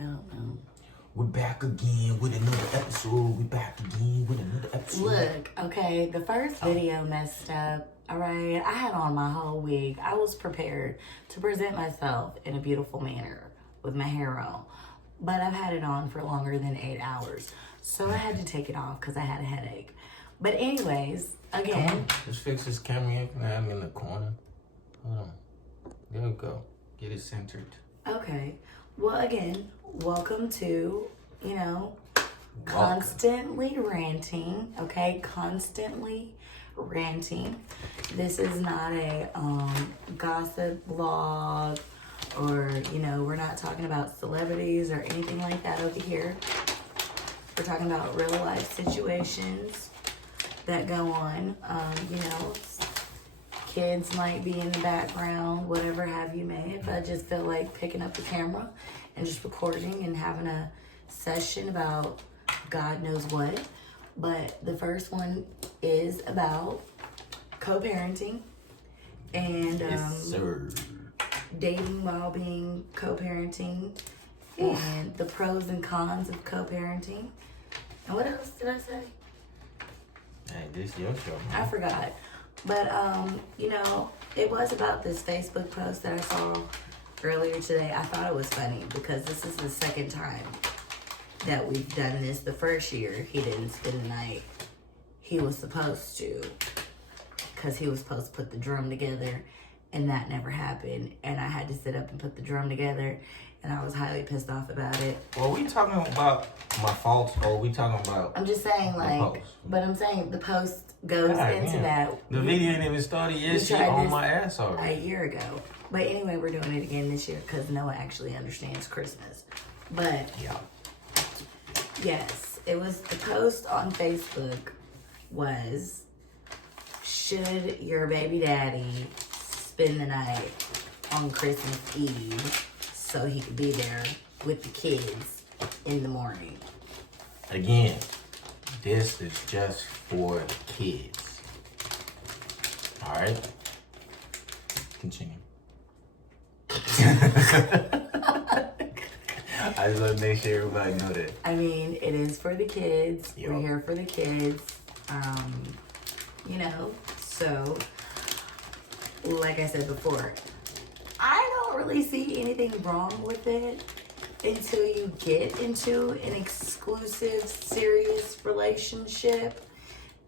I don't know. We're back again with another episode. Look, okay, the first video messed up. All right, I had on my whole wig. I was prepared to present myself in a beautiful manner with my hair on. But I've had it on for longer than 8 hours. So I had to take it off because I had a headache. But anyways, again. Just fix this camera. You can have me in the corner. Hold on. There we go. Get it centered. Okay. Well, again, welcome to, constantly ranting. Okay? Constantly ranting. This is not a gossip blog or, we're not talking about celebrities or anything like that over here. We're talking about real life situations that go on. Kids might be in the background, whatever have you may. If I just feel like picking up the camera and just recording and having a session about God knows what. But the first one is about co-parenting and dating while being co-parenting and the pros and cons of co-parenting. And what else did I say? Hey, this is your show, man. I forgot. But, it was about this Facebook post that I saw earlier today. I thought it was funny because this is the second time that we've done this. The first year, he didn't spend the night. He was supposed to because he was supposed to put the drum together, and that never happened. And I had to sit up and put the drum together, and I was highly pissed off about it. Well, are we talking about my faults, or are we talking about I'm just saying, but I'm saying the post goes into that. The video ain't even started yet. She on my ass already. A year ago. But anyway, we're doing it again this year because Noah actually understands Christmas. But, yes, it was the post on Facebook was, should your baby daddy spend the night on Christmas Eve so he could be there with the kids in the morning? Again, this is just for the kids. Alright? Continue. I just want to make sure everybody know that. I mean, it is for the kids. Yep. We're here for the kids. So, like I said before, I don't really see anything wrong with it until you get into an exclusive, serious relationship.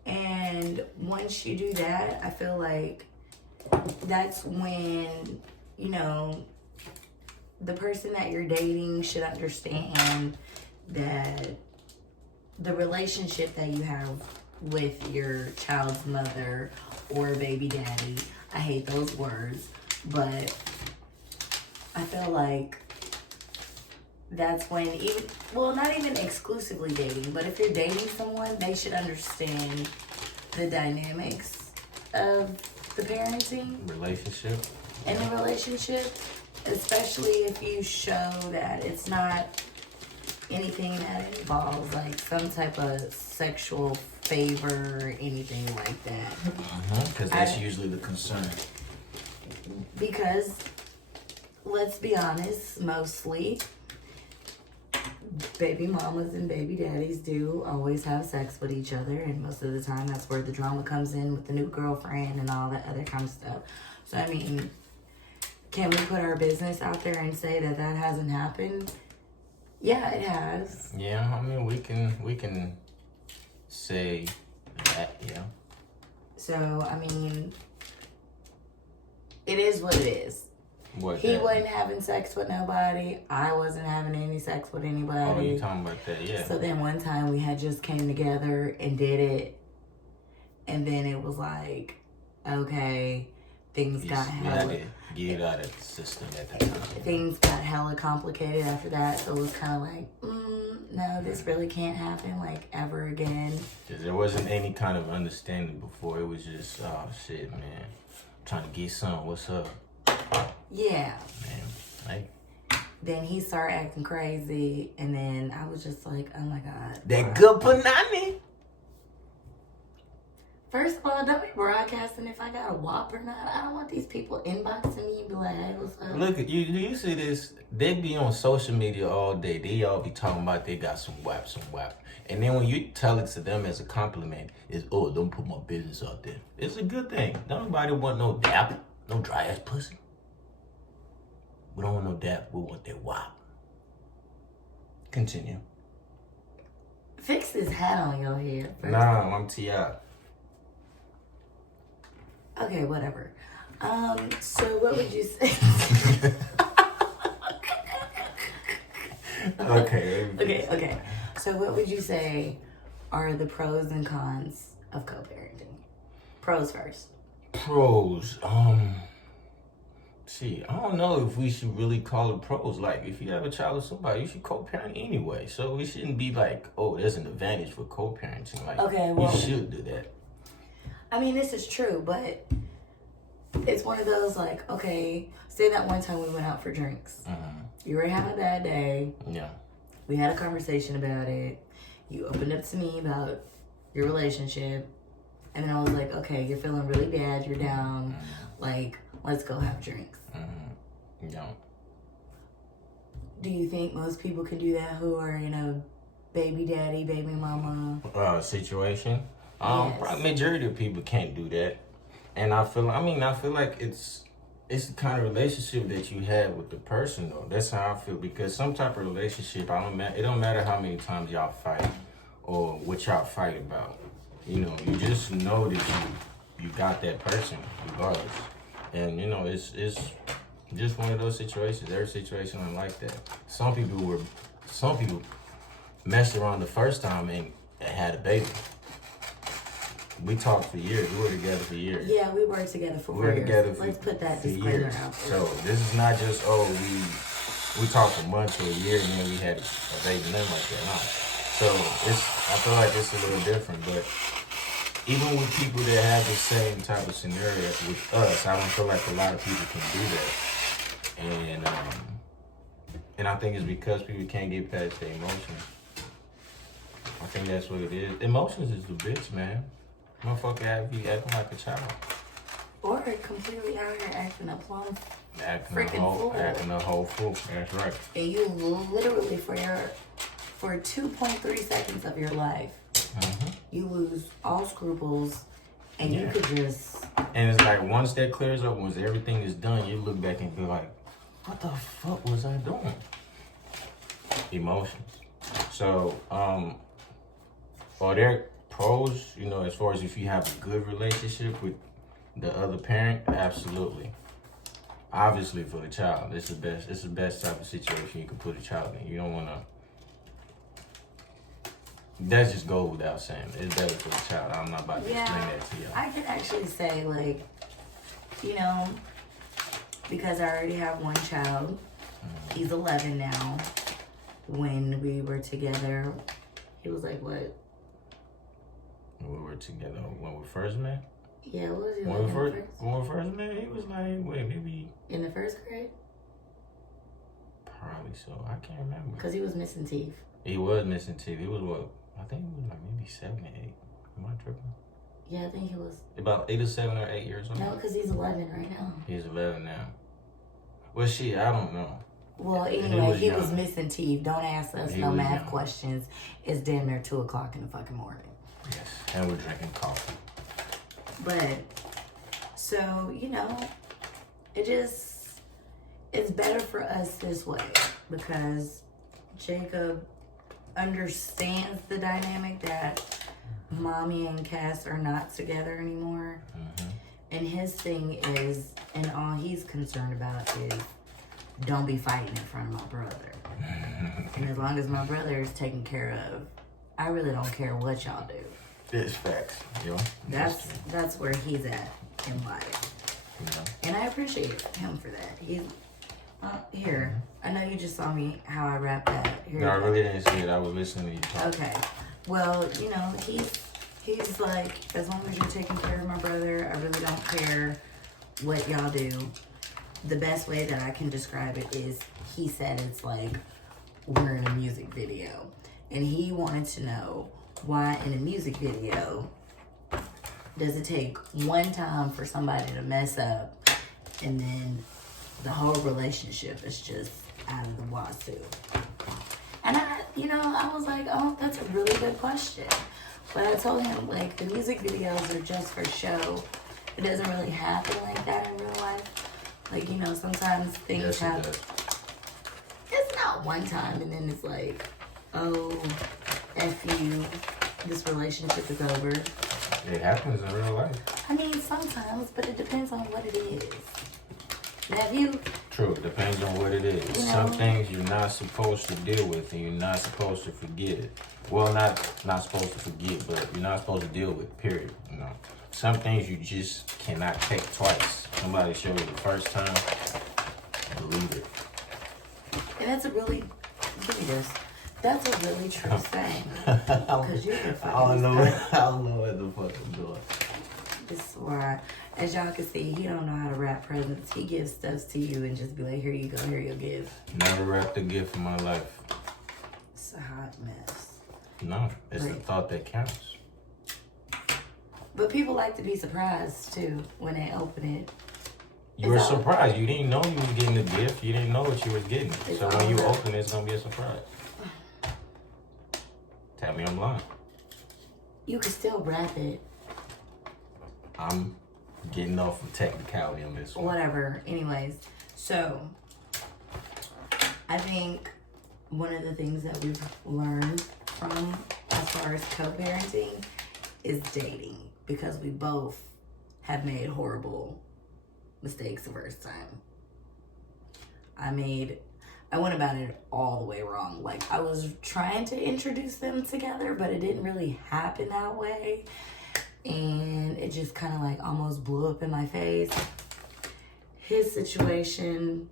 And once you do that, I feel like that's when, the person that you're dating should understand that the relationship that you have with your child's mother or baby daddy, I hate those words, but I feel like that's when not even exclusively dating, but if you're dating someone, they should understand the dynamics of the parenting relationship, especially if you show that it's not anything that involves like some type of sexual favor or anything like that. Because that's usually the concern. Because, let's be honest, mostly baby mamas and baby daddies do always have sex with each other, and most of the time that's where the drama comes in with the new girlfriend and all that other kind of stuff. So, I mean, can we put our business out there and say that that hasn't happened? Yeah, it has. Yeah, I mean, we can say that, yeah. So, I mean, it is what it is. He wasn't having sex with nobody. I wasn't having any sex with anybody. Oh, you talking about that, yeah. So then one time we had just came together and did it. And then it was like, okay, things got hella... Get it out of the system at the time. Things got hella complicated after that. So it was kind of like, no, this really can't happen, like, ever again. Because there wasn't any kind of understanding before. It was just, oh, shit, man. I'm trying to get some. What's up? Yeah. Man, then he started acting crazy, and then I was just like, oh my God. That good panani. First of all, don't be broadcasting if I got a WAP or not. I don't want these people inboxing me and be like, hey, what's up? Look, you see this? They be on social media all day. They all be talking about they got some WAP. And then when you tell it to them as a compliment, it's, oh, don't put my business out there. It's a good thing. Nobody want no dap, no dry ass pussy. We don't want no dap. We want that WAP. Continue. Fix this hat on your head first. Nah, I'm T.I. Okay, whatever. So what would you say? Okay. So what would you say are the pros and cons of co-parenting? Pros first. Pros. See, I don't know if we should really call it pros. Like, if you have a child with somebody, you should co-parent anyway. So we shouldn't be like, oh, there's an advantage for co-parenting. Like, okay, well, you should do that. I mean, this is true, but it's one of those like, okay, say that one time we went out for drinks. Mm-hmm. You were having a bad day. Yeah. We had a conversation about it. You opened up to me about your relationship. And then I was like, okay, you're feeling really bad. You're down. Mm-hmm. Like, let's go have drinks. Mm-hmm. Yeah. Do you think most people can do that who are in a baby daddy, baby mama situation? Yes. Probably majority of people can't do that. And I feel like it's the kind of relationship that you have with the person, though. That's how I feel, because some type of relationship, it don't matter how many times y'all fight or what y'all fight about. You know, you just know that you got that person regardless. And you know, it's just one of those situations. Every situation is like that. Some people messed around the first time and had a baby. We talked for years. We were together for years. Yeah, we were together for 4 years. Let's put that disclaimer out there. So this is not just, we talked for months or a year and then we had a baby, nothing like that. No. So I feel like it's a little different. But even with people that have the same type of scenario with us, I don't feel like a lot of people can do that. And I think it's because people can't get past their emotions. I think that's what it is. Emotions is the bitch, man. Motherfucker have you acting like a child. Or completely out here acting a plum Acting a whole fool. That's right. And you literally for 2.3 seconds of your life, you lose all scruples and you could just... And it's like once that clears up, once everything is done, you look back and be like, what the fuck was I doing? Emotions. So, are there pros, you know, as far as if you have a good relationship with the other parent? Absolutely. Obviously for the child, it's the best type of situation you can put a child in. You don't want to, that just goes without saying. It's better for the child. I'm not about to explain that to you. I can actually say, like, you know, because I already have one child. He's 11 now. When we were together, he was like, what? When we were together, when we first met? Yeah, what was he when like we first met, he was like, wait, maybe... In the first grade? Probably so. I can't remember. Because he was missing teeth. He was missing teeth. He was what? I think he was like maybe 7 or 8. Am I tripping? Yeah, I think he was. About 8 or 7 or 8 years old? No, because he's 11 right now. He's 11 now. Well, shit, I don't know. Well, anyway, he was missing teeth. Don't ask us no math questions. It's damn near 2 o'clock in the fucking morning. Yes, and we're drinking coffee. But, so, you know, it's better for us this way because Jacob understands the dynamic that Mommy and Cass are not together anymore. And his thing is, and all he's concerned about is, don't be fighting in front of my brother. And as long as my brother is taken care of, I really don't care what y'all do. It's facts, yo. That's where he's at in life. Yeah. And I appreciate him for that. He's here. I know you just saw me how I wrapped that. Here no, I really didn't see it. I was listening to you talk. Okay. Well, you know, he's like, as long as you're taking care of my brother, I really don't care what y'all do. The best way that I can describe it is, he said it's like we're in a music video. And he wanted to know why in a music video does it take one time for somebody to mess up and then the whole relationship is just out of the wazoo? And I was like, oh, that's a really good question. But I told him, like, the music videos are just for show. It doesn't really happen like that in real life. Like, sometimes things happen. It's not one time and then it's like, oh, F you, this relationship is over. It happens in real life. I mean, sometimes, but it depends on what it is. Have you? True, it depends on what it is. Some things you're not supposed to deal with and you're not supposed to forget it. Well, not supposed to forget, but you're not supposed to deal with, period. Some things you just cannot take twice. Somebody showed you the first time, believe it. And that's a really, give me this. That's a really true thing. Because you're the I don't know what the fuck I'm doing. This is why, as y'all can see, he don't know how to wrap presents. He gives stuff to you and just be like, here you go, here you give. Never wrapped a gift in my life. It's a hot mess. No, it's the thought that counts. But people like to be surprised, too, when they open it. You were surprised. You didn't know you was getting a gift. You didn't know what you was getting. So when you open it, it's going to be a surprise. Tell me I'm lying. You can still wrap it. I'm getting off of technicality on this one. Whatever. Anyways, so I think one of the things that we've learned from as far as co-parenting is dating, because we both have made horrible mistakes the first time. I went about it all the way wrong. Like, I was trying to introduce them together, but it didn't really happen that way. And it just kind of like almost blew up in my face. His situation,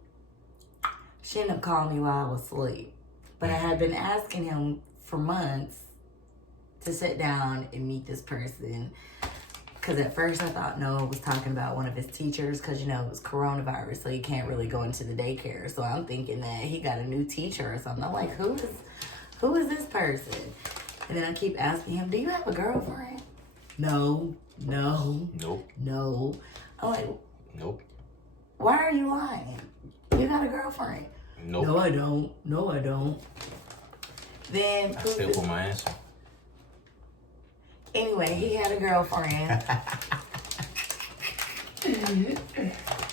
she ended up calling me while I was asleep. But I had been asking him for months to sit down and meet this person. Because at first I thought Noah was talking about one of his teachers, because, it was coronavirus, so he can't really go into the daycare. So I'm thinking that he got a new teacher or something. I'm like, who is this person? And then I keep asking him, do you have a girlfriend? No. Nope. No. I'm like, nope. Why are you lying? You got a girlfriend? Nope. No, I don't. Then I still put my answer. Anyway, he had a girlfriend.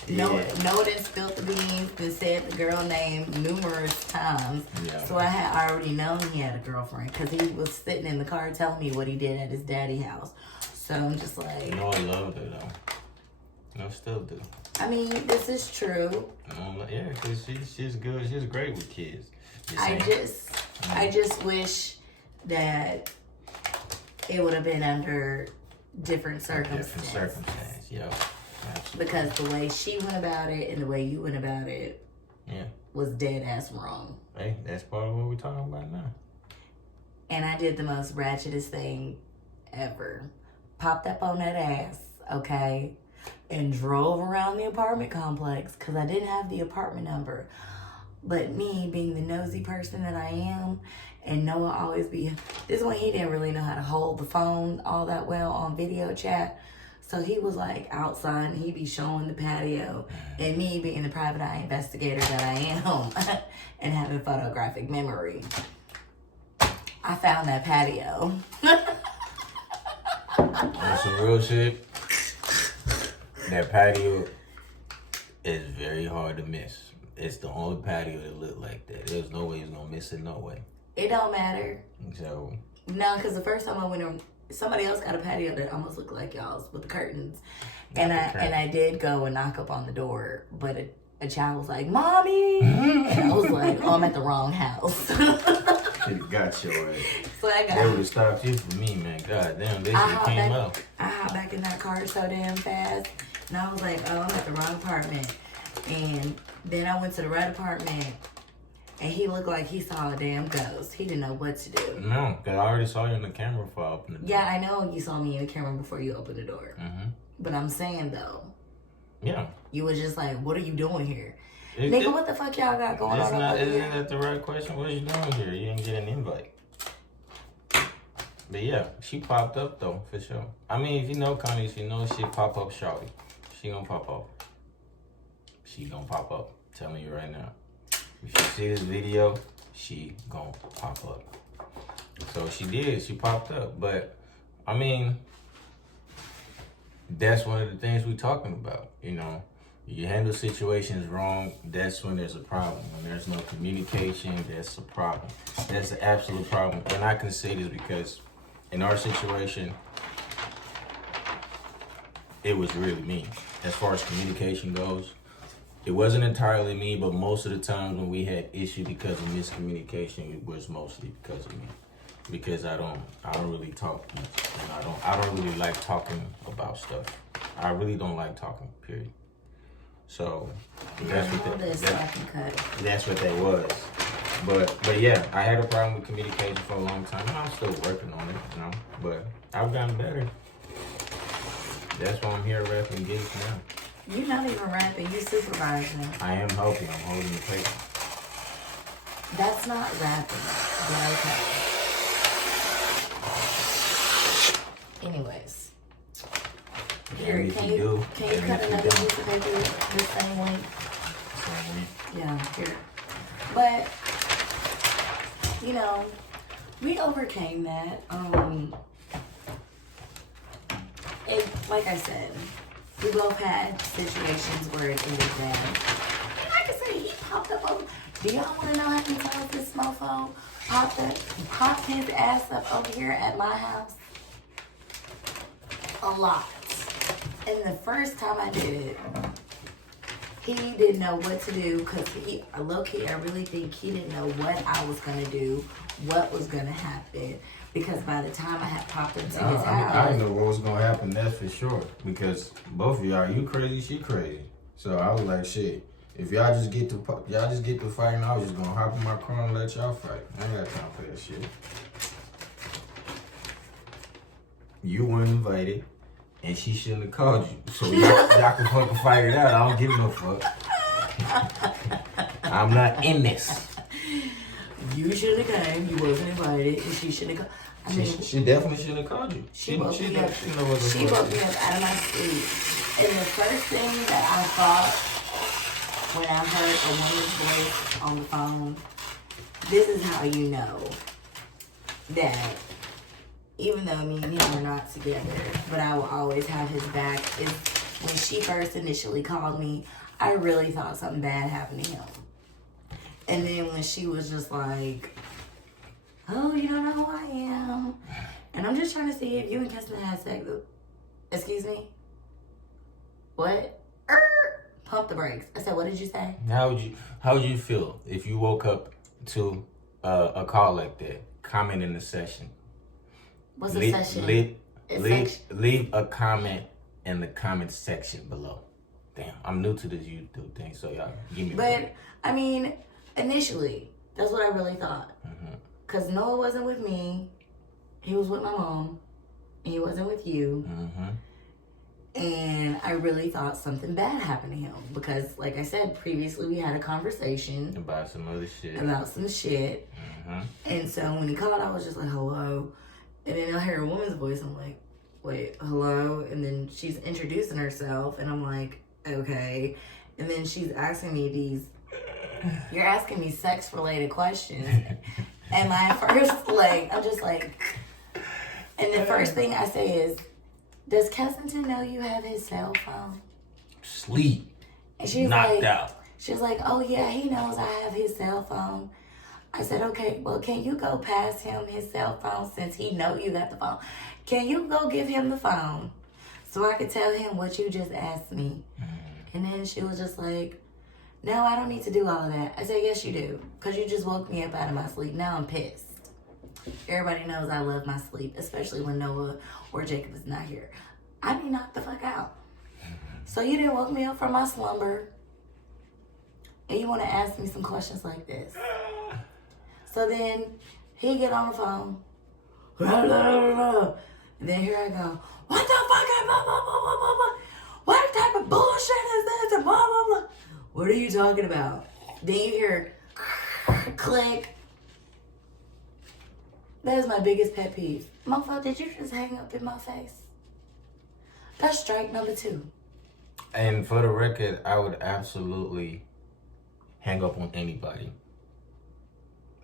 Noah done spilled the beans and said the girl name numerous times. Yeah. So I had already known he had a girlfriend, because he was sitting in the car telling me what he did at his daddy's house. So I'm just like... I loved her though. I still do. I mean, this is true. Yeah, because she's good. She's great with kids. I just wish that it would have been under different circumstances. Yeah. Absolutely. Because the way she went about it and the way you went about it was dead ass wrong. Hey, that's part of what we're talking about now. And I did the most ratchetest thing ever. Popped up on that ass, okay? And drove around the apartment complex, because I didn't have the apartment number. But me, being the nosy person that I am, and Noah always this one, he didn't really know how to hold the phone all that well on video chat. So he was like outside and he'd be showing the patio, and me being the private eye investigator that I am and having photographic memory, I found that patio. On some real shit, that patio is very hard to miss. It's the only patio that look like that. There's no way you're gonna miss it, no way. It don't matter. So no, because the first time I went over, somebody else got a patio that almost looked like y'all's with the curtains, and I did go and knock up on the door, but a child was like, "Mommy," and I was like, "Oh, I'm at the wrong house." It got your ass. So I got. They would have stopped you for me, man. God damn, they should have came up. I hopped back in that car so damn fast, and I was like, "Oh, I'm at the wrong apartment," and then I went to the right apartment. And he looked like he saw a damn ghost. He didn't know what to do. No, because I already saw you in the camera before I opened the door. Yeah, I know you saw me in the camera before you opened the door. Mm-hmm. But I'm saying, though. Yeah. You was just like, what are you doing here? Nigga, what the fuck y'all got going on? Isn't that the right question? What are you doing here? You didn't get an invite. But yeah, she popped up though, for sure. I mean, if you know Connie, if you know she pop up shorty. She gonna pop up. She gonna pop up. Telling you right now. If you see this video, she gonna pop up. So she did, she popped up. But I mean, that's one of the things we talking about, you know. You handle situations wrong, that's when there's a problem. When there's no communication, that's a problem. That's the absolute problem. And I can say this because in our situation, it was really me. As far as communication goes, it wasn't entirely me, but most of the times when we had issue because of miscommunication, it was mostly because of me. Because I don't really talk much, and I don't really like talking about stuff. I really don't like talking, period. So that's what that was. But yeah, I had a problem with communication for a long time, and I'm still working on it, you know. But I've gotten better. That's why I'm here rapping gigs now. You're not even rapping, you're supervising. I am helping, I'm holding the paper. That's not rapping, but okay. Anyways. Here, can you cut another piece of paper the same length? Yeah, here. But, you know, we overcame that. Like I said, we both had situations where it ended bad. And like I said, he popped up over. Do y'all want to know how many times this mofo popped his ass up over here at my house? A lot. And the first time I did it, he didn't know what to do because low-key, I really think he didn't know what I was going to do, what was going to happen. Because by the time I had popped into his house. I didn't know what was going to happen, that's for sure. Because both of y'all, you crazy, she crazy. So I was like, shit, if y'all just get to fighting, I was just going to hop in my car and let y'all fight. I ain't got time for that shit. You weren't invited. And she shouldn't have called you. So y'all can fucking fight it out. I don't give no fuck. I'm not in this. You shouldn't have came. You wasn't invited. And she shouldn't have called. She definitely shouldn't have called you. She woke me up out of my sleep. And the first thing that I thought when I heard a woman's voice on the phone, this is how you know that even though me and him are not together, but I will always have his back, is when she first initially called me, I really thought something bad happened to him. And then when she was just like, oh, you don't know who I am. And I'm just trying to see if you and Keston had sex. Excuse me? What? Pump the brakes. I said, what did you say? How would you feel if you woke up to a call like that? Comment in the session. What's a session? Leave a comment in the comment section below. Damn, I'm new to this YouTube thing, so y'all give me. But I mean, initially, that's what I really thought. Cause Noah wasn't with me, he was with my mom, and he wasn't with you. And I really thought something bad happened to him because, like I said previously, we had a conversation about some other shit. And so when he called, I was just like, hello. And then I hear a woman's voice. I'm like, wait, hello? And then she's introducing herself. And I'm like, okay. And then she's asking me you're asking me sex-related questions. And my first, I'm just like, and the first thing I say is, does Kensington know you have his cell phone? Sleep. And she's knocked out. She's like, oh yeah, he knows I have his cell phone. I said, okay, well, can you go pass him his cell phone since he know you got the phone? Can you go give him the phone so I could tell him what you just asked me? And then she was just like, no, I don't need to do all of that. I said, yes, you do, because you just woke me up out of my sleep. Now I'm pissed. Everybody knows I love my sleep, especially when Noah or Jacob is not here. I be knocked the fuck out. So you didn't woke me up from my slumber, and you want to ask me some questions like this. So then he get on the phone. And then here I go. What the fuck? Blah, blah, blah, blah, blah, blah. What type of bullshit is this? And blah, blah, blah. What are you talking about? Then you hear click. That is my biggest pet peeve. Mofo, did you just hang up in my face? That's strike number 2. And for the record, I would absolutely hang up on anybody.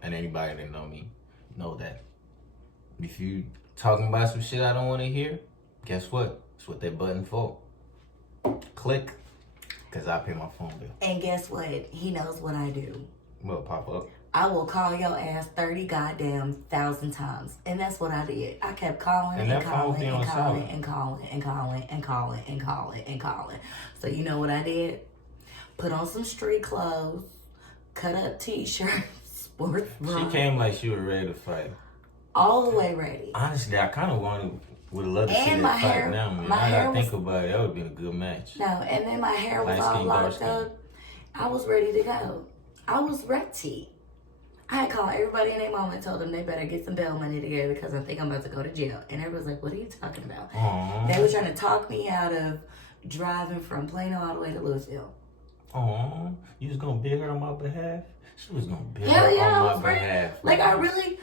And anybody that know me know that. If you talking about some shit I don't want to hear, guess what? It's what that button for. Click, because I pay my phone bill. And guess what? He knows what I do. Will pop up. I will call your ass 30 goddamn thousand times. And that's what I did. I kept calling and calling and calling and calling and calling and calling and calling and calling. So you know what I did? Put on some street clothes, cut up t-shirts, sports bra. She came like she was ready to fight. All the way ready. Honestly, I kind of would love to see that fight now, man. I gotta think about it. That would have been a good match. No, and then my hair was all locked up. I was ready to go. I was ready. I had called everybody in their moment, told them they better get some bail money together because I think I'm about to go to jail. And everybody's like, what are you talking about? Aww. They were trying to talk me out of driving from Plano all the way to Louisville. Oh, you was gonna beg her on my behalf? She was gonna beg Hell her yeah, on my behalf. Like, I really,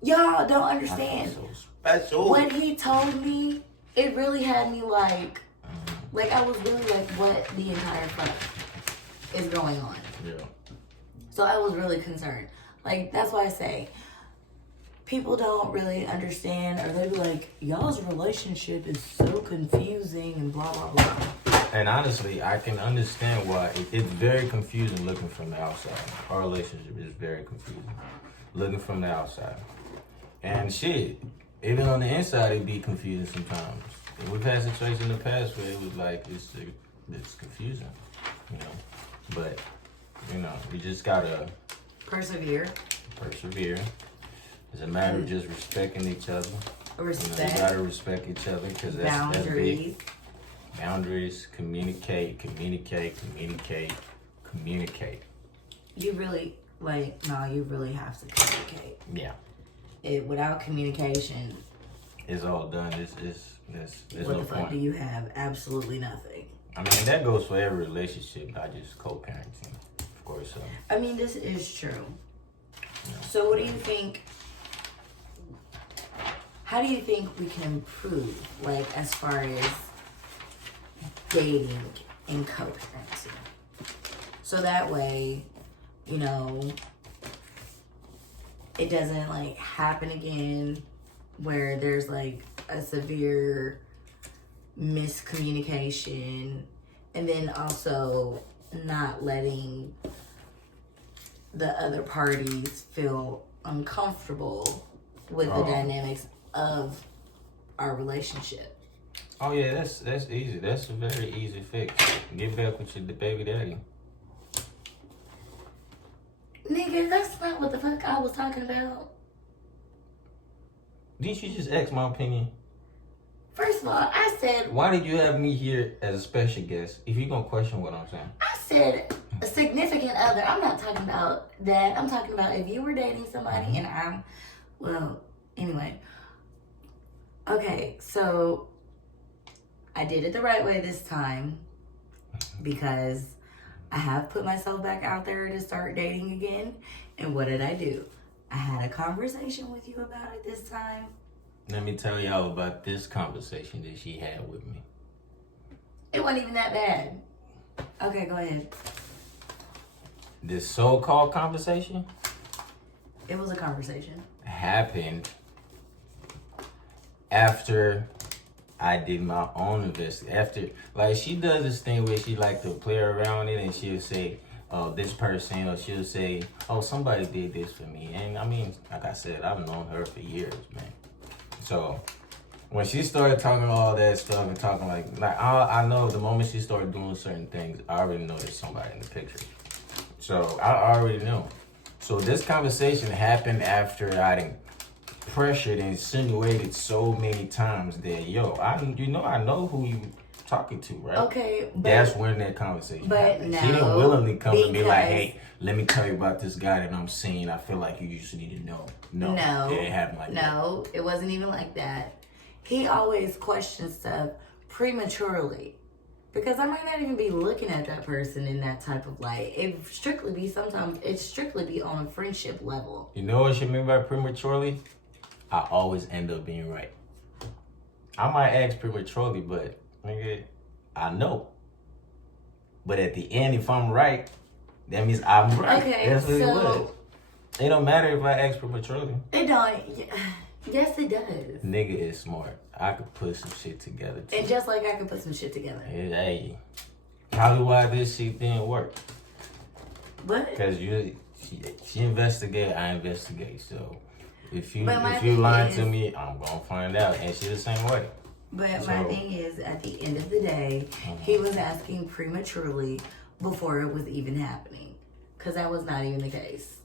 y'all don't understand. So special. What he told me, it really had me like I was really like, what the entire fuck is going on? Yeah. So I was really concerned. Like, that's why I say, people don't really understand, or they be like, y'all's relationship is so confusing and blah, blah, blah. And honestly, I can understand why. It's very confusing looking from the outside. Our relationship is very confusing looking from the outside. And shit, even on the inside, it'd be confusing sometimes. And we've had situations in the past where it was like, it's confusing, you know. But, you know, we just gotta persevere. It's a matter of just respecting each other. Respect. You know, you gotta respect each other because that's big. Boundaries, communicate. You really, you really have to communicate. Yeah. Without communication, it's all done. There's what no the fuck point. do you have? Absolutely nothing. I mean, that goes for every relationship, not just co-parenting, of course. I mean, this is true. Yeah. So what do you think, how do you think we can improve, as far as dating and co-parenting? So that way, it doesn't happen again where there's a severe miscommunication, and then also not letting the other parties feel uncomfortable with the dynamics of our relationship. Oh yeah, that's easy. That's a very easy fix. Get back with your baby daddy. Nigga, that's not what the fuck I was talking about. Didn't you just ask my opinion? First of all, I said... Why did you have me here as a special guest if you're going to question what I'm saying? I said a significant other. I'm not talking about that. I'm talking about if you were dating somebody and anyway. Okay, so I did it the right way this time because I have put myself back out there to start dating again. And what did I do? I had a conversation with you about it this time. Let me tell y'all about this conversation that she had with me. It wasn't even that bad. Okay, go ahead. This so-called conversation? It was a conversation. Happened after I did my own investigation. After, she does this thing where she like to play around it and she'll say, oh, this person, or she'll say, oh, somebody did this for me. And I mean, like I said, I've known her for years, man. So when she started talking all that stuff and talking I know the moment she started doing certain things, I already know there's somebody in the picture. So I already know. So this conversation happened after I done pressured and insinuated so many times that, I know who you talking to, right? Okay, but that's when that conversation happened. She didn't willingly come to me like, hey, let me tell you about this guy that I'm seeing. I feel like you just need to know. No, it didn't happen like that. No, it wasn't even like that. He always questions stuff prematurely because I might not even be looking at that person in that type of light. It strictly be on a friendship level. You know what you mean by prematurely? I always end up being right. I might ask prematurely, but nigga, I know. But at the end, if I'm right, that means I'm right. Okay, That's what it was. so It don't matter if I ask prematurely. it don't. Yes, it does. Nigga is smart. I could put some shit together too. And just like I could put some shit together. Hey, probably why this shit didn't work. But Because she investigate, I investigate. So if you But lying to me, I'm gonna find out. And she the same way. But my thing is, at the end of the day, he was asking prematurely before it was even happening. Because that was not even the case.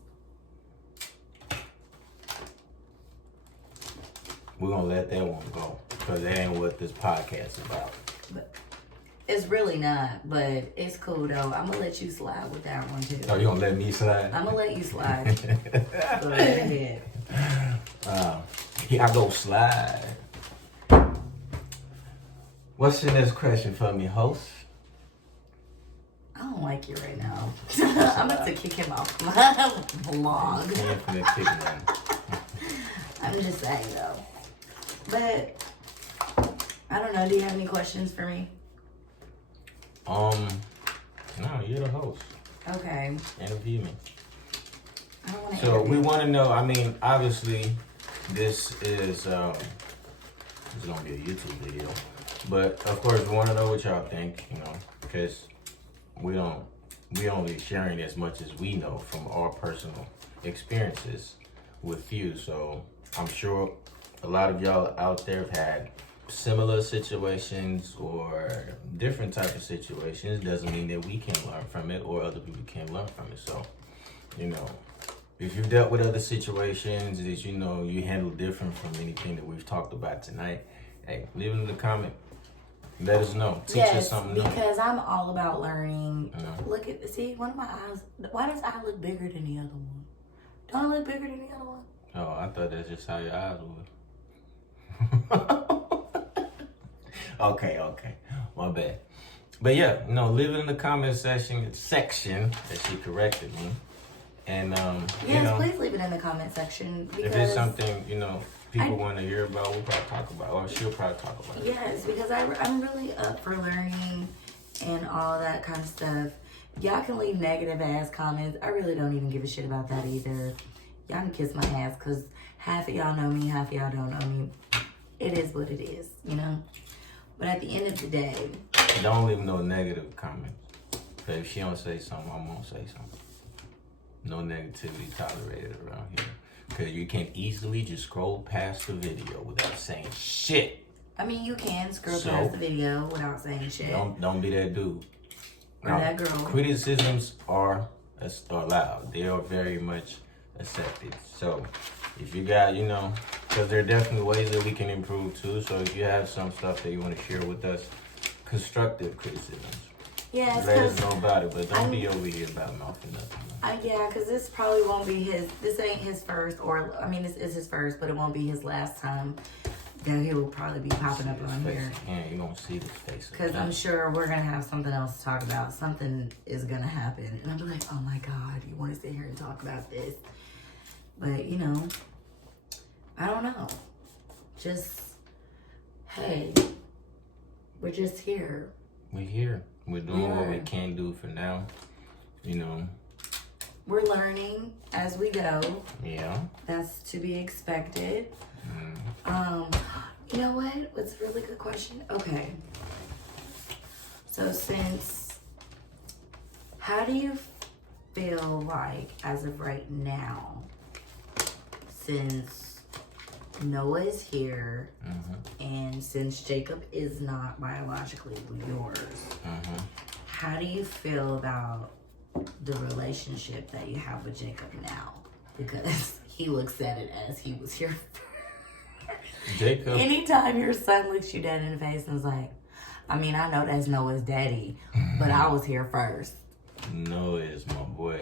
We're gonna let that one go. Because that ain't what this podcast is about. But it's really not. But it's cool, though. I'm going to let you slide with that one, too. Oh, you gonna let me slide? I'm going to let you slide. Go ahead. Here I go slide. What's your next question for me, host? I don't like you right now. I'm about to kick him off my vlog. Can't finna kick me. I'm just saying, though. But, I don't know. Do you have any questions for me? No, you're the host. Okay. Interview me. I don't want to So we want to know. I mean, obviously, this is gonna be a YouTube video, but of course, we want to know what y'all think. You know, because we only sharing as much as we know from our personal experiences with you. So I'm sure a lot of y'all out there have had similar situations or different type of situations. Doesn't mean that we can't learn from it or other people can't learn from it. So, you know, if you've dealt with other situations that you know you handle different from anything that we've talked about tonight, hey, leave it in the comment. Let us know. Teach us something new. Because I'm all about learning. You know? Look at, see, one of my eyes, why does eye look bigger than the other one? Don't it look bigger than the other one? Oh, I thought that's just how your eyes were. Okay, my bad. But yeah, you know, leave it in the comment section that she corrected me. And yes, please leave it in the comment section. Because if it's something, you know, people want to hear about, we'll probably talk about, or she'll probably talk about it. Yes, because I'm really up for learning and all that kind of stuff. Y'all can leave negative ass comments. I really don't even give a shit about that either. Y'all can kiss my ass because half of y'all know me, half of y'all don't know me. It is what it is, you know? But at the end of the day... Don't leave no negative comments. Because if she don't say something, I'm going to say something. No negativity tolerated around here. Because you can easily just scroll past the video without saying shit. I mean, you can scroll past the video without saying shit. Don't be that dude. Or that girl. Criticisms are allowed. They are very much accepted. So, if you got, you know, because there are definitely ways that we can improve too. So, if you have some stuff that you want to share with us, constructive criticisms. Yes, let us know about it, but don't be over here about mouthing nothing. Yeah, because this probably won't be this ain't his first, or, I mean, this is his first, but it won't be his last time that he will probably be popping up on here. Yeah, you don't see this face. Because I'm sure we're going to have something else to talk about. Something is going to happen. And I'll be like, oh my God, you want to sit here and talk about this? But, you know, I don't know. Just, hey, we're just here. We're here. We're doing what we can do for now. You know. We're learning as we go. Yeah. That's to be expected. You know what? What's a really good question? Okay. So how do you feel like as of right now, since Noah is here and since Jacob is not biologically yours, how do you feel about the relationship that you have with Jacob now? Because he looks at it as he was here first. Jacob. Anytime your son looks you dead in the face and is like, I mean, I know that's Noah's daddy, but I was here first. Noah is my boy.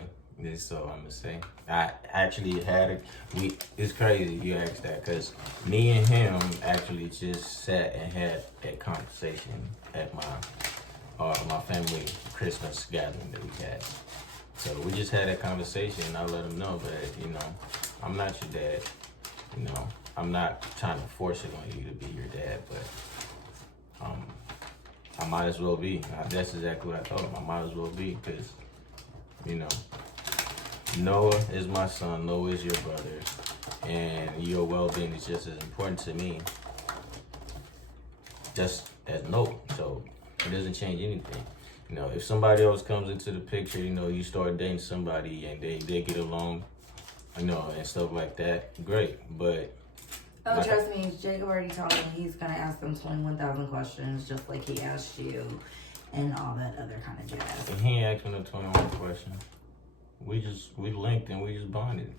So I'm gonna say, I actually had it's crazy you asked that, because me and him actually just sat and had that conversation at my family Christmas gathering that we had. So we just had that conversation, and I let him know that, you know, I'm not your dad. You know, I'm not trying to force it on you to be your dad, but I might as well be. That's exactly what I told him. I might as well be because, you know, Noah is my son. Noah is your brother, and your well-being is just as important to me, just as Noah. So it doesn't change anything. You know, if somebody else comes into the picture, you know, you start dating somebody and they get along, you know, and stuff like that, great. But oh, trust me, Jacob already told me he's gonna ask them 21,000 questions, just like he asked you, and all that other kind of jazz. And he ain't asking no 21 questions. We linked and we just bonded.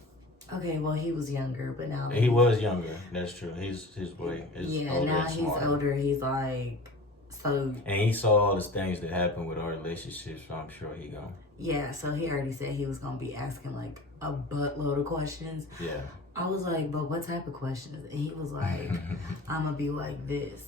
Okay, well, he was younger, but now He was younger. That's true. His way is yeah. older Now and he's smarter. older. He's like so. And he saw all the things that happened with our relationship, so I'm sure he gonna. Yeah, so he already said he was gonna be asking like a buttload of questions. Yeah. I was like, but what type of questions? And he was like, I'm gonna be like this.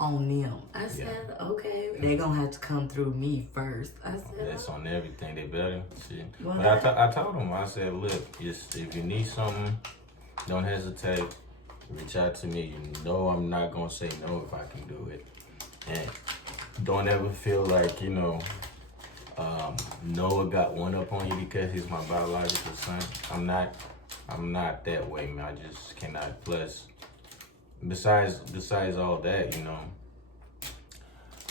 On them. I said, okay. They're gonna have to come through me first. I said, that's on everything. They better. Shit. Well, but I told him, I said, look, just if you need something, don't hesitate. Reach out to me. You know I'm not gonna say no if I can do it. And don't ever feel like, you know, Noah got one up on you because he's my biological son. I'm not that way, man. I just cannot. Plus, besides all that, you know,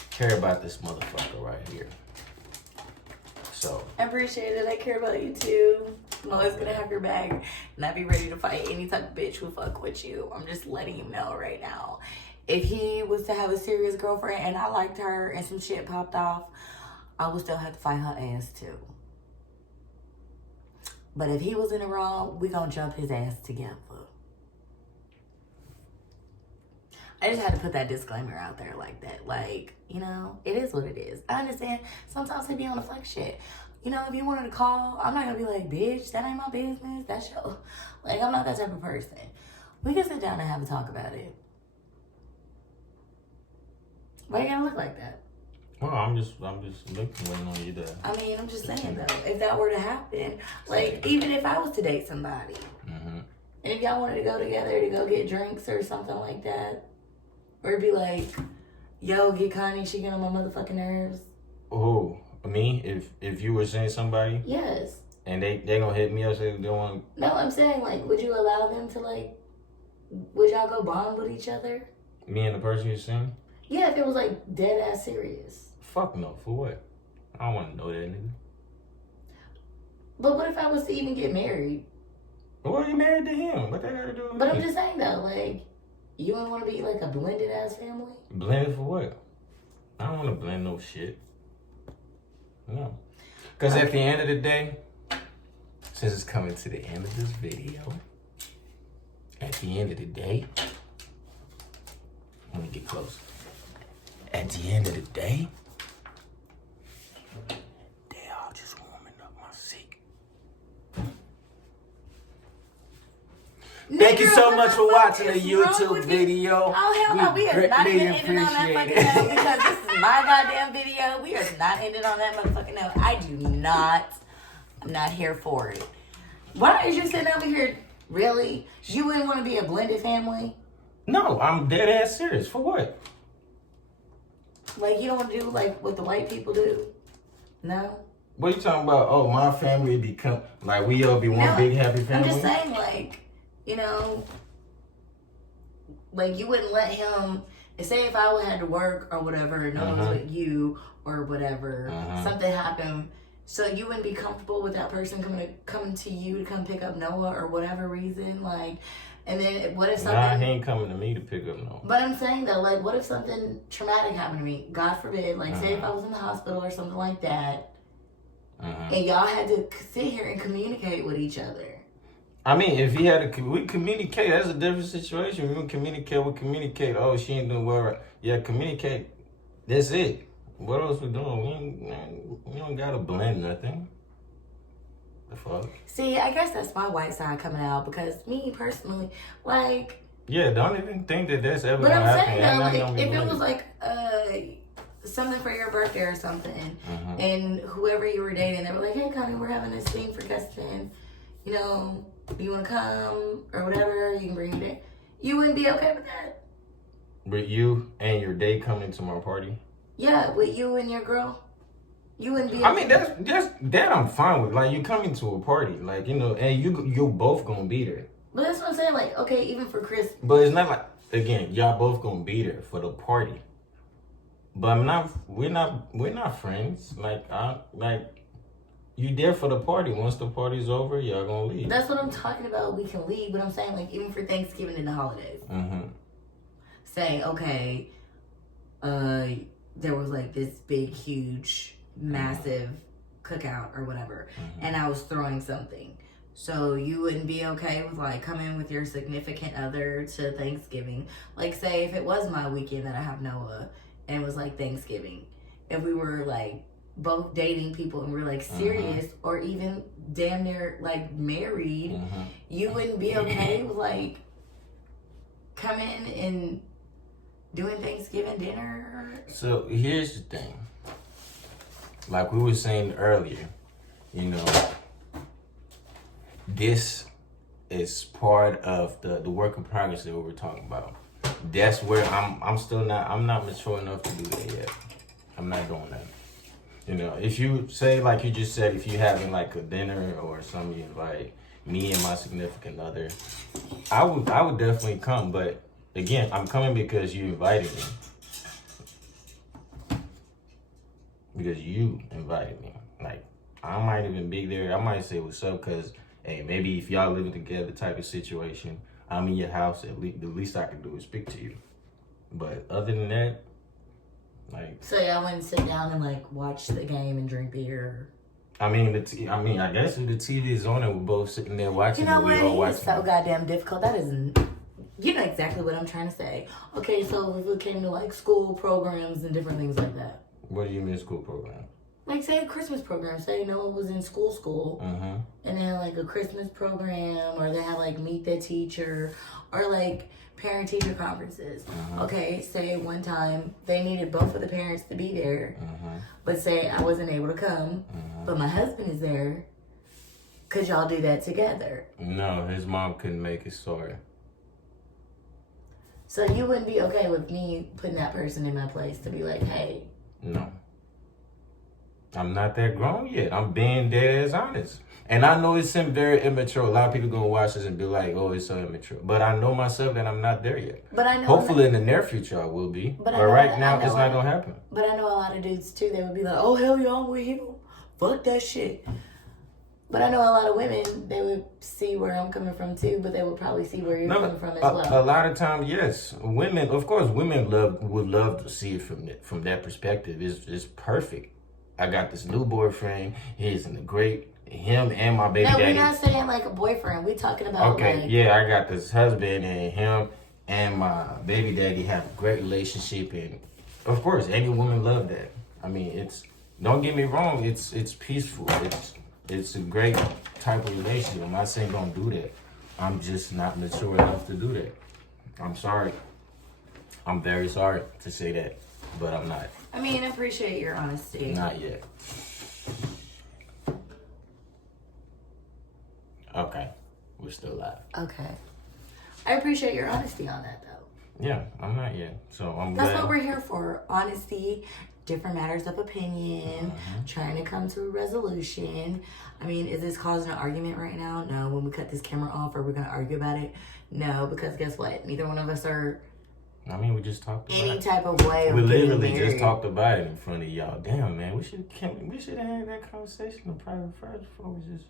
care about this motherfucker right here. So I appreciate it. I care about you too. I'm always gonna have your back, and I'd be ready to fight any type of bitch who fuck with you. I'm just letting you know right now. If he was to have a serious girlfriend and I liked her and some shit popped off, I would still have to fight her ass too. But if he was in the wrong, we gonna jump his ass together. I just had to put that disclaimer out there like that. Like, you know, it is what it is. I understand sometimes they be on the fuck shit. You know, if you wanted to call, I'm not gonna be like, bitch, that ain't my business. That's your, like, I'm not that type of person. We can sit down and have a talk about it. Why you gotta look like that? well, I'm just waiting on you to. I mean, I'm just saying though, if that were to happen, like, even if I was to date somebody, Mm-hmm. and if y'all wanted to go together to go get drinks or something like that, or it'd be like, yo, get Connie, she get on my motherfucking nerves. Oh, me? If you were seeing somebody Yes. and they gonna hit me up, say they want. No, I'm saying, like, would you allow them to, like, would y'all go bond with each other? Me and the person you seen? Yeah, if it was, like, dead ass serious. Fuck no. For what? I don't want to know that nigga. But what if I was to even get married? Well, you married to him. What that got to do with But me? I'm just saying, though, like, you wouldn't want to be, like, a blended ass family? Blended for what? I don't want to blend no shit. No. Because at the end of the day, since it's coming to the end of this video, at the end of the day, let me get close. At the end of the day, they all just warming up my seat. Thank you so much for watching the YouTube video. Oh, hell no, we are not greatly even ending on that fucking appreciate note because this is my goddamn video. We are not ending on that motherfucking note. I'm not here for it. Why is you sitting over here? Really? You wouldn't want to be a blended family? No, I'm dead ass serious. For what? Like, you don't want to do, like, what the white people do? No? What are you talking about? Oh, my family become, like, we all be one No, big happy family? I'm just saying, like, you know, like, you wouldn't let him, say if I had to work or whatever, and no one was with you or whatever, something happened, so you wouldn't be comfortable with that person coming to you to come pick up Noah or whatever reason, like, and then what if something... Nah, he ain't coming to me to pick up Noah. But I'm saying, though, like, what if something traumatic happened to me? God forbid, like, say if I was in the hospital or something like that, and y'all had to sit here and communicate with each other. I mean, if he had to, we communicate. That's a different situation. We don't communicate. We communicate. Oh, she ain't doing well. Yeah, communicate. That's it. What else we doing? We don't gotta blend nothing. The fuck? See, I guess that's my white side coming out because me personally, like. Yeah, don't even think that that's ever But gonna I'm happen. saying though, like, if it was like something for your birthday or something, and whoever you were dating, they were like, "Hey, Connie, we're having this thing for Keston, you know." You want to come or whatever? You can bring your date. You wouldn't be okay with that? With you and your date coming to my party? Yeah, with you and your girl. You wouldn't be okay. I mean, that I'm fine with. Like, you coming to a party, like, you know, and you both gonna be there. But that's what I'm saying. Like, okay, even for Chris. But it's not like, again, y'all both gonna be there for the party. But we're not friends. Like, you there for the party. Once the party's over, y'all gonna leave. That's what I'm talking about. We can leave, but I'm saying, like, even for Thanksgiving and the holidays. Mm-hmm. Say, okay, there was like this big, huge, massive cookout or whatever, and I was throwing something. So you wouldn't be okay with like coming with your significant other to Thanksgiving? Like, say if it was my weekend that I have Noah, and it was like Thanksgiving, if we were like both dating people and we're like serious or even damn near like married, you wouldn't be okay with like coming and doing Thanksgiving dinner? So here's the thing. Like we were saying earlier, you know, this is part of the work in progress that we were talking about. That's where I'm not mature enough to do that yet. I'm not doing that. You know, if you say, like you just said, if you having like a dinner or something, you invite me and my significant other, I would definitely come. But again, I'm coming because you invited me. Because you invited me. Like, I might even be there. I might say what's up because, hey, maybe if y'all living together type of situation, I'm in your house, the least I can do is speak to you. But other than that, like... So y'all wouldn't sit down and, like, watch the game and drink beer? I mean, I guess if the TV is on and we're both sitting there watching, you know we all watching. It's so goddamn difficult. That isn't... You know exactly what I'm trying to say. Okay, so if it came to, like, school programs and different things like that. What do you mean school program? Like, say a Christmas program. Say Noah was in school. And they had, like, a Christmas program. Or they had, like, meet the teacher. Or, like, parent-teacher conferences. Okay, say one time they needed both of the parents to be there. But say I wasn't able to come. But my husband is there. Could y'all do that together? No, his mom couldn't make it, sorry. So you wouldn't be okay with me putting that person in my place to be like, hey... No. I'm not that grown yet. I'm being dead as honest. And I know it seems very immature. A lot of people gonna watch this and be like, oh, it's so immature. But I know myself that I'm not there yet. But I know hopefully in the near future I will be. But right now it's not gonna happen. But I know a lot of dudes too, they would be like, oh, hell yeah, I'm with him. Fuck that shit. But I know a lot of women, they would see where I'm coming from too, but they would probably see where you're coming from as well. A lot of times, yes. Women, of course, women would love to see it from that perspective. It's perfect. I got this new boyfriend. He's in the great, him and my baby daddy. No, we're not saying like a boyfriend. We're talking about okay, yeah, I got this husband and him and my baby daddy have a great relationship. And of course, any woman love that. I mean, don't get me wrong, it's peaceful. It's a great type of relationship. I'm not saying don't do that. I'm just not mature enough to do that. I'm sorry. I'm very sorry to say that, but I'm not. I mean, I appreciate your honesty. Not yet. Okay. We're still live. Okay. I appreciate your honesty on that, though. Yeah, I'm not yet. So I'm That's glad. what we're here for. Honesty, different matters of opinion, trying to come to a resolution. I mean, is this causing an argument right now? No. When we cut this camera off, are we going to argue about it? No, because guess what? Neither one of us are... I mean, we just talked about any type of way of we literally just talked about it in front of y'all. Damn, man, we should have had that conversation in private first before we just...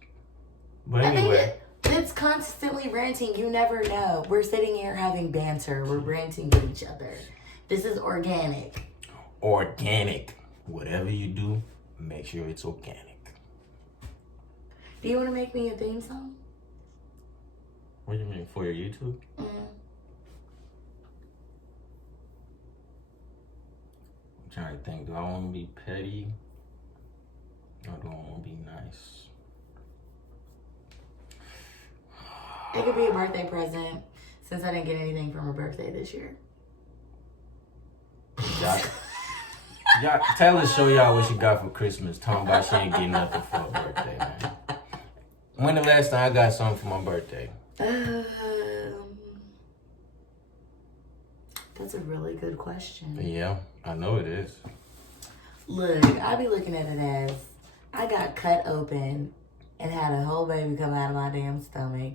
But anyway... It's constantly ranting. You never know. We're sitting here having banter. We're ranting at each other. This is organic. Organic. Whatever you do, make sure it's organic. Do you want to make me a theme song? What do you mean, for your YouTube? Mm. I'm trying to think. Do I want to be petty? Or do I want to be nice? It could be a birthday present, since I didn't get anything for my birthday this year. Taylor show y'all what she got for Christmas. Talking about she ain't getting nothing for her birthday, man. When the last time I got something for my birthday? That's a really good question. Yeah, I know it is. Look, I be looking at it as I got cut open and had a whole baby come out of my damn stomach,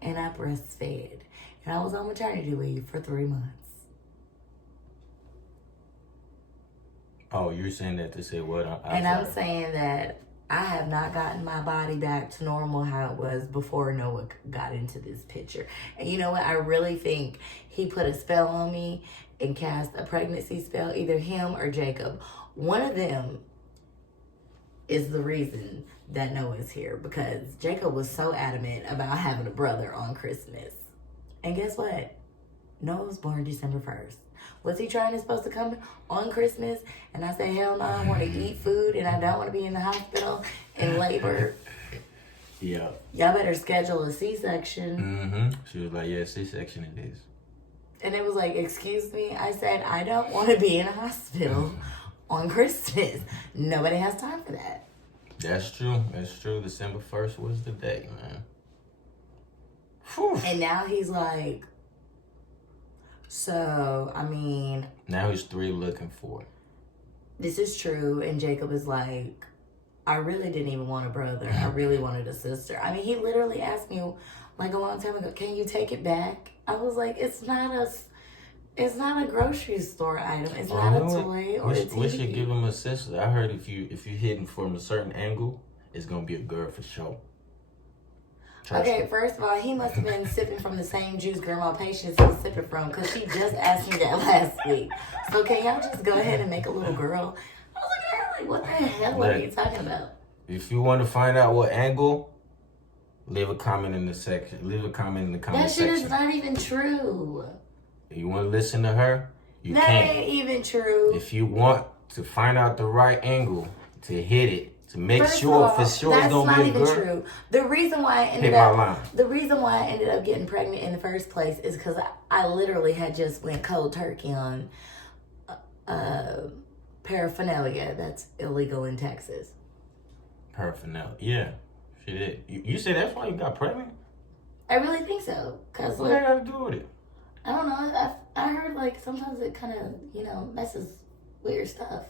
and I breastfed, and I was on maternity leave for 3 months. Oh, you're saying that to say what? I'm saying that I have not gotten my body back to normal how it was before Noah got into this picture. And you know what? I really think he put a spell on me and cast a pregnancy spell, either him or Jacob. One of them is the reason that Noah's here, because Jacob was so adamant about having a brother on Christmas. And guess what? Noah was born December 1st. Was he supposed to come on Christmas? And I said, hell no, I want to eat food and I don't want to be in the hospital in labor. Yeah. Y'all better schedule a C-section. Mm-hmm. She was like, yeah, C-section it is. And it was like, excuse me? I said, I don't want to be in a hospital on Christmas. Nobody has time for that. That's true. That's true. December 1st was the day, man. Whew. And now he's like, so, I mean... Now he's 3 looking for it. This is true. And Jacob is like, I really didn't even want a brother. I really wanted a sister. I mean, he literally asked me, like, a long time ago, can you take it back? I was like, it's not a grocery store item. It's not a toy or a TV. We should give him a sister. I heard if you hit him from a certain angle, it's going to be a girl for sure. Okay, first of all, he must have been sipping from the same juice Grandma Patience was sipping from, because she just asked me that last week. So can y'all just go ahead and make a little girl? I was looking at her like, what the hell are you talking about? If you want to find out what angle, leave a comment in the section. Leave a comment in the comment section. That shit is not even true. You want to listen to her? You that can. Ain't even true. If you want to find out the right angle to hit it, to make First sure all, for sure it's gonna be a girl. That's not even true. The reason why I ended up getting pregnant in the first place is because I literally had just went cold turkey on paraphernalia that's illegal in Texas. Paraphernalia, yeah, she did. You say that's why you got pregnant? I really think so. Cause what that got to do with it? I don't know. I heard like sometimes it kind of messes with your stuff.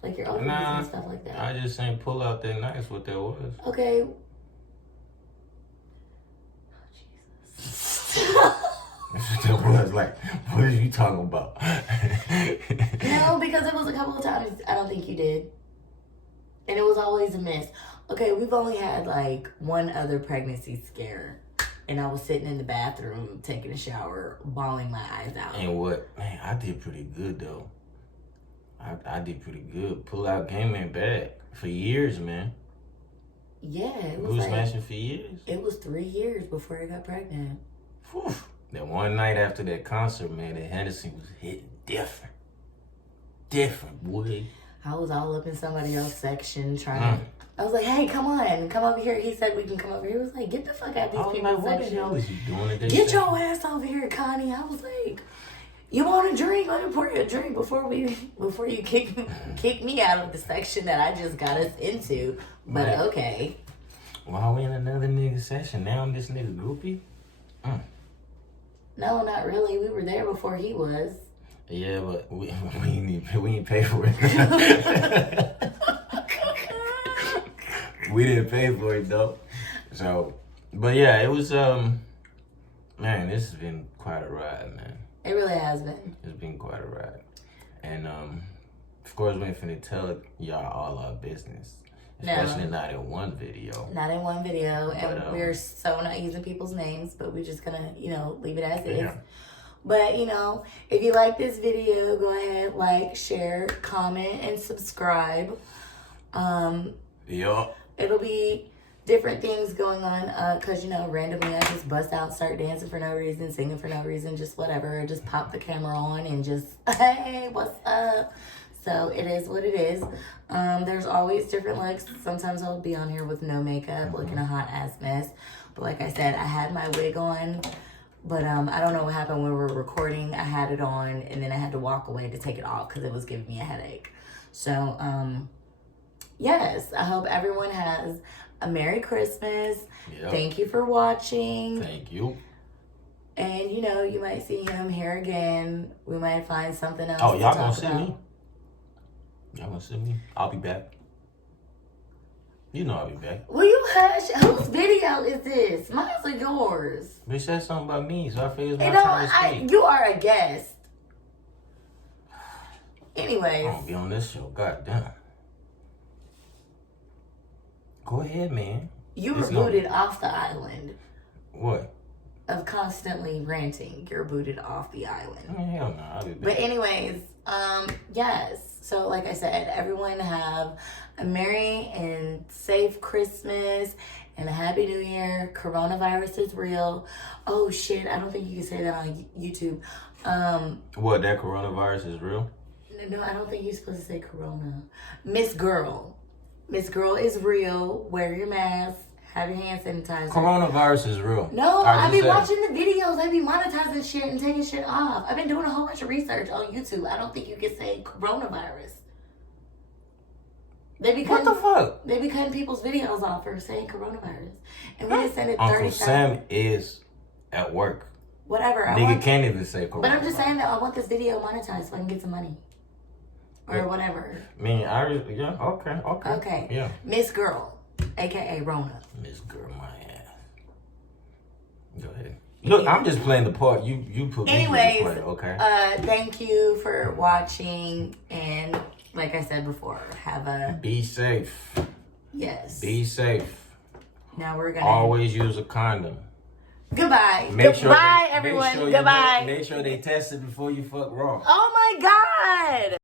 Like your ovaries and stuff like that. I just ain't pull out that nice what that was. Okay. Oh, Jesus. I was like, what are you talking about? No, because it was a couple of times I don't think you did. And it was always a miss. Okay, we've only had like one other pregnancy scare. And I was sitting in the bathroom taking a shower, bawling my eyes out. And what? Man, I did pretty good though. I did pretty good. Pull out game ain't bad. For years, man. Yeah, it was We was smashing for years. It was 3 years before I got pregnant. Whew. That one night after that concert, man, that Hennessy was hitting different. Different, boy. I was all up in somebody else's section trying. I was like, hey, come over here. He said we can come over here. He was like, get the fuck out of these people's like, section. What the hell is you doing today? Get your ass over here, Connie. I was like, you want a drink? Let me pour you a drink before you kick me out of the section that I just got us into. But man, okay. Why we in another nigga session? Now I'm this nigga groupie? No, not really. We were there before he was. Yeah, but we ain't pay for it. We didn't pay for it though. So, but yeah, it was man, this has been quite a ride, man. It really has been. It's been quite a ride. And of course we ain't finna tell y'all all our business. Especially not in one video. Not in one video. And we're so not using people's names, but we're just gonna, leave it as is. But, if you like this video, go ahead, like, share, comment, and subscribe. Yeah. It'll be different things going on, because, randomly I just bust out, start dancing for no reason, singing for no reason, just whatever. Just pop the camera on and just, hey, what's up? So it is what it is. There's always different looks. Sometimes I'll be on here with no makeup, looking a hot ass mess. But like I said, I had my wig on. But I don't know what happened when we were recording. I had it on and then I had to walk away to take it off because it was giving me a headache. So, yes, I hope everyone has a Merry Christmas. Yep. Thank you for watching. Thank you. And you know, you might see him here again. We might find something else. Oh, y'all to gonna talk see about. me? Y'all gonna see me? I'll be back. You know I'll be back. Will you hush? Whose video is this? Mine or yours? They said something about me, so I figured it's You my know, time to speak. you are a guest. I Anyways. don't be on this show. Goddamn. Go ahead, man. You were booted off the island What? of constantly ranting. You're booted off the island. I mean, hell no. I'll be back. But anyways, yes. So like I said, everyone have a merry and safe Christmas and a happy new year. Coronavirus is real. Oh shit, I don't think you can say that on YouTube. What, that coronavirus is real? No, I don't think you're supposed to say corona. Miss Girl is real. Wear your mask. Have your hand sanitizer. Coronavirus is real. No, I be watching the videos. I be monetizing shit and taking shit off. I've been doing a whole bunch of research on YouTube. I don't think you can say coronavirus. What the fuck? They be cutting people's videos off for saying coronavirus. And we just send it Uncle 30 Sam is at work. Whatever. Nigga can't even say coronavirus. But I'm just saying that I want this video monetized so I can get some money. Or whatever. I mean, yeah, okay. Okay. Yeah. Miss Girl, a.k.a. Rona. Miss Girl, my ass. Go ahead. Look, I'm just playing the part. You put me to play, okay? Thank you for watching. And like I said before, have a... Be safe. Yes. Be safe. Now we're going to... Always use a condom. Goodbye. Goodbye, everyone. Goodbye. Make sure they test it before you fuck raw. Oh my God.